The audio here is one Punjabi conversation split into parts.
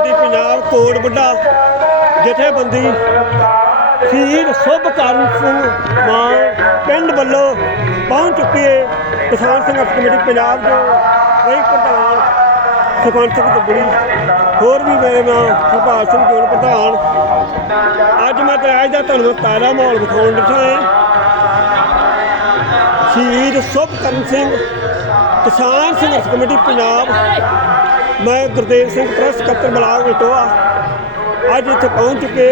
ਕਮੇਟੀ ਪੰਜਾਬ ਕੋਟ ਵੱਡਾ ਜਥੇਬੰਦੀ ਸ਼ਹੀਦ ਸੁਭਕਰਨ ਸਿੰਘ ਮਾਨ ਪਿੰਡ ਵੱਲੋਂ ਪਹੁੰਚ ਚੁੱਕੀ ਹੈ ਕਿਸਾਨ ਸੰਘਰਸ਼ ਕਮੇਟੀ ਪੰਜਾਬ ਦੇ ਕਈ ਪ੍ਰਧਾਨ ਸਰਪੰਚ ਬੜੀ ਹੋਰ ਵੀ ਮੇਰੇ ਨਾਲ ਸੁਭਾਸ਼ ਸਿੰਘ ਜੋਨ ਪ੍ਰਧਾਨ। ਅੱਜ ਮੈਂ ਤੇ ਅੱਜ ਦਾ ਤੁਹਾਨੂੰ ਤਾਜ਼ਾ ਮਾਹੌਲ ਵਿਖਾਉਣ ਦਿੱਤਾ ਹੈ। ਸ਼ਹੀਦ ਸੁਭਕਰਨ ਸਿੰਘ ਕਿਸਾਨ ਸੰਘਰਸ਼ ਕਮੇਟੀ ਪੰਜਾਬ ਮੈਂ ਗੁਰਦੇਵ ਸਿੰਘ ਪ੍ਰੈਸ ਸਕੱਤਰ ਬਲਾਕ ਇਟੋਆ ਅੱਜ ਇੱਥੇ ਪਹੁੰਚ ਚੁੱਕੇ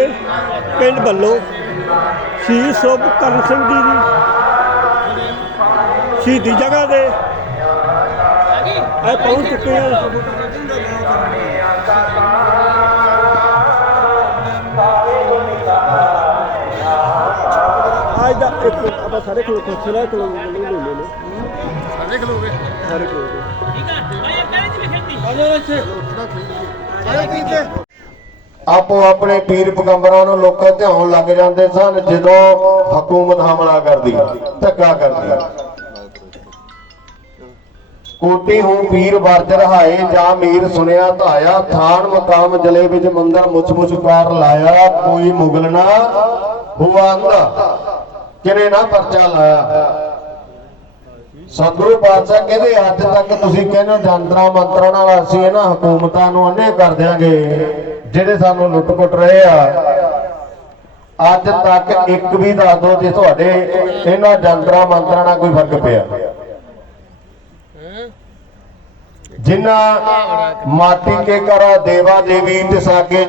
ਪਿੰਡ ਵੱਲੋਂ ਸ਼ਹੀਦ ਸੋਭ ਸੁਭਕਰਨ ਸਿੰਘ ਜੀ ਦੀ ਸ਼ਹੀਦੀ ਜਗ੍ਹਾ ਦੇ ਅੱਜ ਪਹੁੰਚ ਚੁੱਕੇ ਹਾਂ। ਦਾ ਇੱਕ ਆਪਾਂ ਸਾਰੇ ਕੋਲ ਕੋਸੇ ਲੈ ਕੋਲ ਲੈ ਲੈਣੇ ਨੇ। ਸਾਰੇ ਖਲੋਗੇ ਸਾਰੇ ਕੋਲ ਆਪੋ ਆਪਣੇ ਪੀਰ ਪਗੰਬਰਾਂ ਨੂੰ ਲੋਕਾਂ ਧਿਆਉਣ ਲੱਗ ਜਾਂਦੇ ਸਨ ਜਦੋਂ ਹਕੂਮਤ ਹਮਲਾ ਕਰਦੀ ਧੱਕਾ ਕਰਦੀ। ਕੋਟੀ ਹੂੰ ਪੀਰ ਵਰਜ ਰਹਾਏ ਜਾਂ ਮੀਰ ਸੁਨਿਆ ਧਾਇਆ ਥਾਨ ਮਕਾਮ ਜਲੇ ਵਿੱਚ ਮੰਦਰ ਮੁਛ ਮੁਛ ਕਾਰ ਲਾਇਆ ਕੋਈ ਮੁਗਲ ਨਾ ਹੁਆ ਅੰਧਾ। ਕਿਨੇ ਨਾ ਪਰਚਾ ਲਾਇਆ? ਸਤਿਗੁਰੂ ਪਾਤਸ਼ਾਹ ਕਹਿੰਦੇ, ਅੱਜ ਤੱਕ ਤੁਸੀਂ ਕਹਿੰਦੇ ਜੰਤਰਾਂ ਮੰਤਰਾਂ ਨਾਲ ਅਸੀਂ ਇਹਨਾਂ ਹਕੂਮਤਾਂ ਨੂੰ ਅੰਨੇ ਕਰ ਦਿਆਂਗੇ, ਜਿਹੜੇ ਸਾਨੂੰ ਲੁੱਟ-ਪੁੱਟ ਰਹੇ ਆ। ਅੱਜ ਤੱਕ ਇੱਕ ਵੀ ਦੱਸ ਦੋ ਜੇ ਤੁਹਾਡੇ ਇਹਨਾਂ ਜੰਤਰਾਂ ਮੰਤਰਾਂ ਨਾਲ ਕੋਈ ਫ਼ਰਕ ਪਿਆ। ਜਿਨ੍ਹਾਂ ਮਾਟੀ ਕੇ ਕਰਾ ਦੇਵਾ ਦੇਵੀ ਤੇ ਸਾਗੇ